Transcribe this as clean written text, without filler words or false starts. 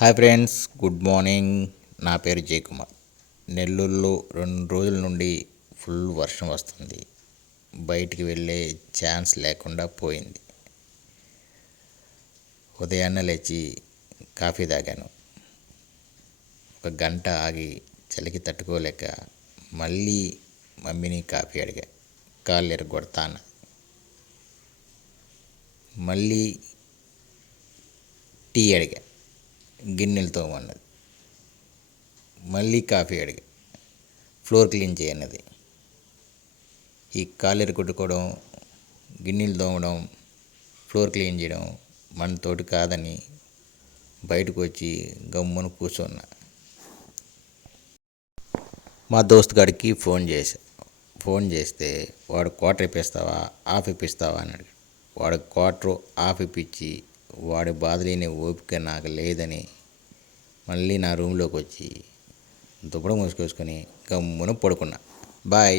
Hi friends, good morning. నా పేరు జయకుమార్. నెల్లూరులో 2 రోజుల నుండి ఫుల్ వర్షం వస్తుంది. బయటికి వెళ్ళే ఛాన్స్ లేకుండా పోయింది. ఉదయాన్నే లేచి కాఫీ తాగాను. ఒక గంట ఆగి చలికి తట్టుకోలేక మళ్ళీ మమ్మీని కాఫీ అడిగా. కాళ్ళు ఎరగొడతాను. మళ్ళీ టీ అడిగా. గిన్నెలు తోమన్నది. మళ్ళీ కాఫీ అడిగా. ఫ్లోర్ క్లీన్ చేయన్నది. ఈ కాళ్ళు కొట్టుకోవడం, గిన్నెలు తోమడం, ఫ్లోర్ క్లీన్ చేయడం మనతోటి కాదని బయటకు వచ్చి గమ్మున కూర్చున్నా. మా దోస్తు గాడికి ఫోన్ చేస్తే వాడు క్వార్టర్ ఇప్పిస్తావా, హాఫ్ ఇప్పిస్తావా అని అడిగాడు. వాడు క్వార్టర్ హాఫ్ ఇప్పించి వాడి బాధలేని ఓపిక నాకు లేదని మళ్ళీ నా రూమ్లోకి వచ్చి దుప్పడ మూసుకొసుకొని గమ్మున పడుకున్నా. బాయ్.